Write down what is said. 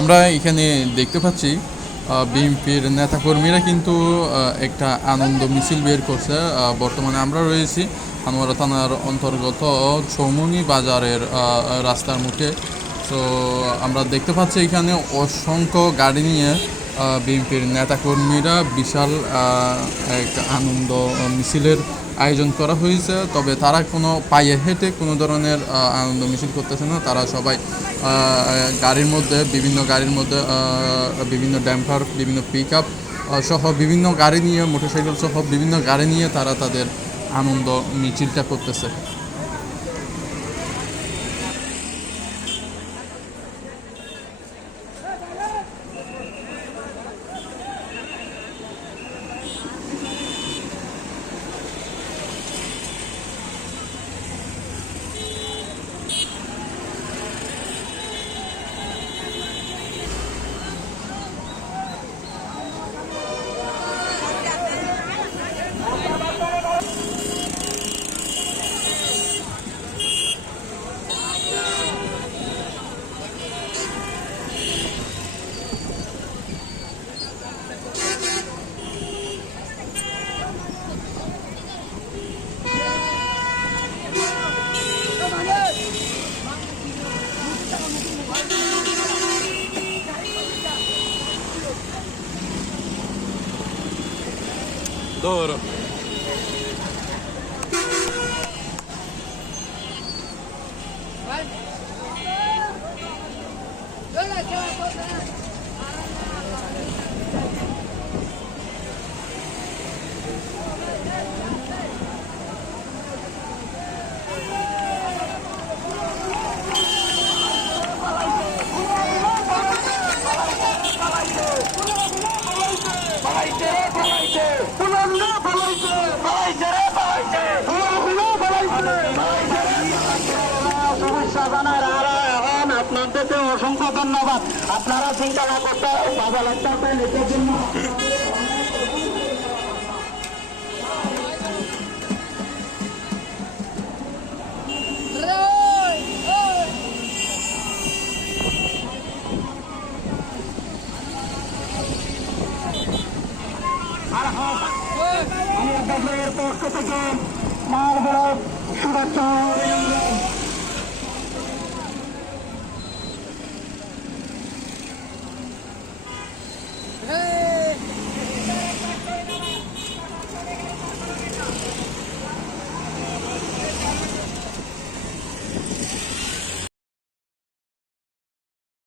আমরা এখানে দেখতে পাচ্ছি বিএনপির নেতাকর্মীরা কিন্তু একটা আনন্দ মিছিল বের করছে। বর্তমানে আমরা রয়েছি আনোয়ারা থানার অন্তর্গত চৌমুনি বাজারের রাস্তার মুখে। তো আমরা দেখতে পাচ্ছি এখানে অসংখ্য গাড়ি নিয়ে বিএনপির নেতাকর্মীরা বিশাল এক আনন্দ মিছিলের আয়োজন করা হয়েছে। তবে তারা কোনো পায়ে হেঁটে কোনো ধরনের আনন্দ মিছিল করতেছে না। তারা সবাই গাড়ির মধ্যে বিভিন্ন ড্যাম্পার, বিভিন্ন পিক আপ সহ বিভিন্ন গাড়ি নিয়ে, মোটরসাইকেল সহ বিভিন্ন গাড়ি নিয়ে তারা তাদের আনন্দ মিছিলটা করতেছে। Doğru. আপনাদেরকে অসংখ্য ধন্যবাদ। আপনারা চিন্তা না করতে বাজার একটা এটার জন্য আমি আপনাদের পক্ষ থেকে মাল বড় শুভেচ্ছা